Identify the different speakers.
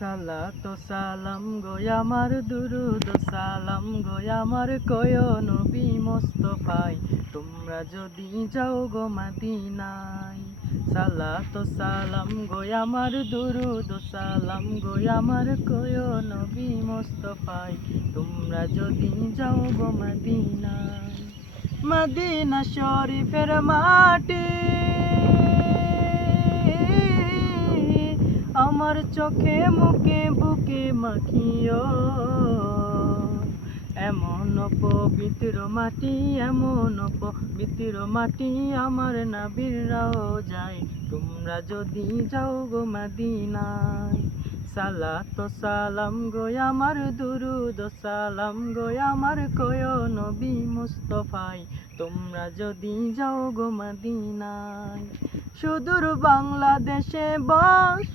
Speaker 1: সালাত সালাম গো আমার দুরুদ, সালাম গো আমার কয় নবী মোস্তফাই। তোমরা যদি যাও গো মদিনায় সালাত সালাম গো আমার দুরুদ, সালাম গো আমার কয় নবী মোস্তফাই। তোমরা যদি যাও গো মদিনায়, মদিনা শরীফের মাটি আমার চোখে মুখে বুকে মাখিও। এমন পবিত্র মাটি, এমন পবিত্র মাটি আমার নাবিররাও যায় তোমরা যদি যাও গো মদিনায়, সালাত সালাম গো আমার, দুরুদ সালাম গো আমার, কয় নবী মুস্তফাই তোমরা যদি যাও গো মদিনায়, সুদূর বাংলাদেশে বাস